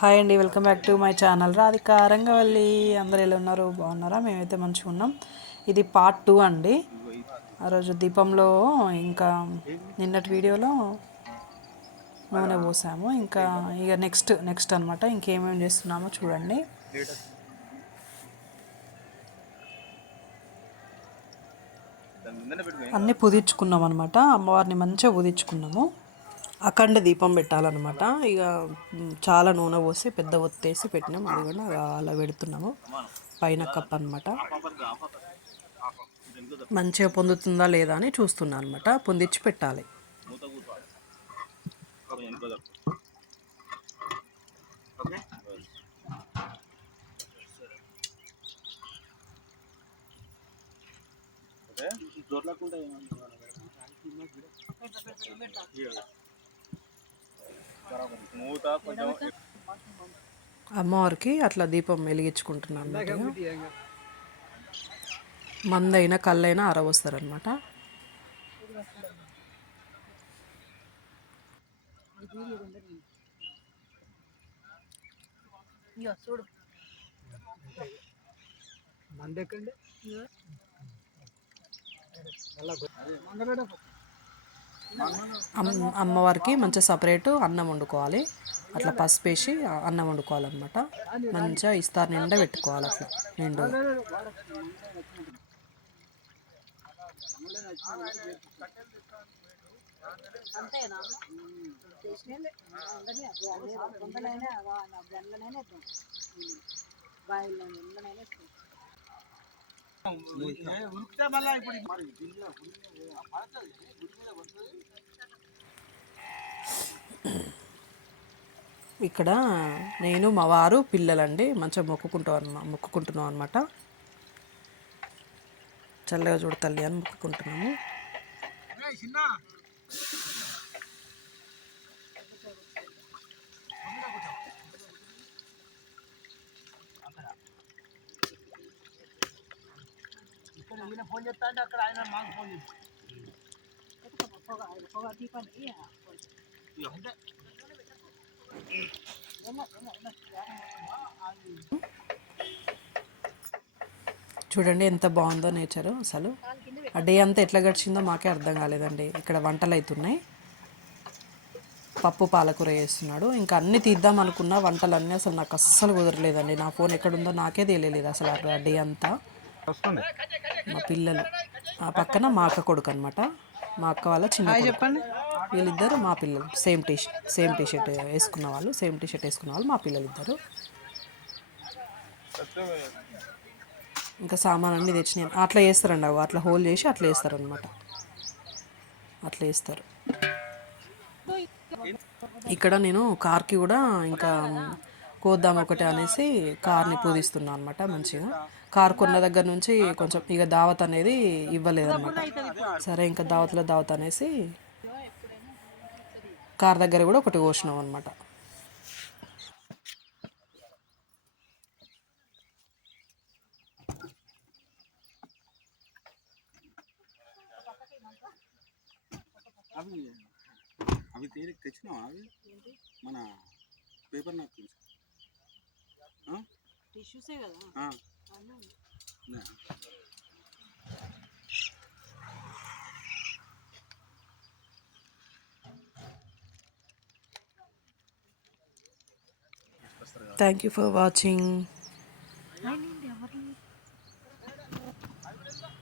Hi అండి, welcome back to my channel Radhika Rangavalli. అందరు ఎలా ఉన్నారు? బాగున్నారా? మేమైతే మంచిగా ఉన్నాం. ఇది పార్ట్ 2 అండి. ఆ రోజు దీపంలో ఇంకా నిన్నటి వీడియోలో నూనె పోసాము. ఇంకా ఇక నెక్స్ట్ అనమాట ఇంకేమేమి చేస్తున్నామో చూడండి. అన్నీ పుదించుకున్నాం అనమాట. అమ్మవారిని మంచిగా పుదించుకున్నాము. అఖండ దీపం పెట్టాలన్నమాట. ఇక చాలా నూనె పోసి పెద్ద ఒత్తేసి పెట్టినాం. అది కూడా అలా పెడుతున్నాము. పైన కప్ అనమాట. మంచిగా పొందుతుందా లేదా అని చూస్తున్నా అనమాట. పొందించి పెట్టాలి. అమ్మవారికి అట్లా దీపం వెలిగించుకుంటున్నాను అన్నమాట. మందైనా కళ్ళైనా అరవస్తారనమాట. అమ్మవారికి మంచిగా సపరేటు అన్నం వండుకోవాలి. అట్లా పసుపు వేసి అన్నం వండుకోవాలన్నమాట. మంచిగా ఇస్తారు నిండా పెట్టుకోవాలి. అట్లా నిండు ఇక్కడ నేను మా వారు పిల్లలండి మంచిగా మొక్కుకుంటున్నాం అనమాట. చల్లగా చూడు తల్లి అని మొక్కుకుంటున్నాము. ఫోన్ చేస్తా అంటే అక్కడ ఆయన మాకు ఫోన్ చేసి చూడండి ఎంత బాగుందో నేచరు. అసలు ఆ డే అంతా ఎట్లా గడిచిందో మాకే అర్థం కాలేదండి. ఇక్కడ వంటలు అవుతున్నాయి. పప్పు పాలకూర చేస్తున్నాడు. ఇంకా అన్నీ తీద్దాం అనుకున్న వంటలన్నీ అసలు నాకు అస్సలు కుదరలేదండి. నా ఫోన్ ఎక్కడుందో నాకే తెలియలేదు అసలు ఆ డే అంతా. మా పిల్లలు ఆ పక్కన మా అక్క కొడుకు అనమాట. మా అక్క వాళ్ళ చిన్న చెప్పండి. వీళ్ళిద్దరు మా పిల్లలు. సేమ్ టీషర్ట్ వేసుకున్న వాళ్ళు మా పిల్లలు ఇద్దరు. ఇంకా సామాన్ అన్నీ తెచ్చినాయి. అట్లా వేస్తారండి. అట్లా హోల్ చేసి అట్లా వేస్తారనమాట. అట్లా వేస్తారు. ఇక్కడ నేను కార్కి కూడా ఇంకా కోద్దాం ఒకటి అనేసి కార్ని పూజిస్తున్నాను అనమాట. మంచిగా కార్ కొన్న దగ్గర నుంచి కొంచెం ఇక దావత్ అనేది ఇవ్వలేదన్నమాట. సరే ఇంకా దావత్ అనేసి కార్ దగ్గర కూడా ఒకటి కోసినాం అనమాట. అవి తెచ్చినావా? అవి మన పేపర్ నాకు టిష్యూసే కదా. Thank you for watching.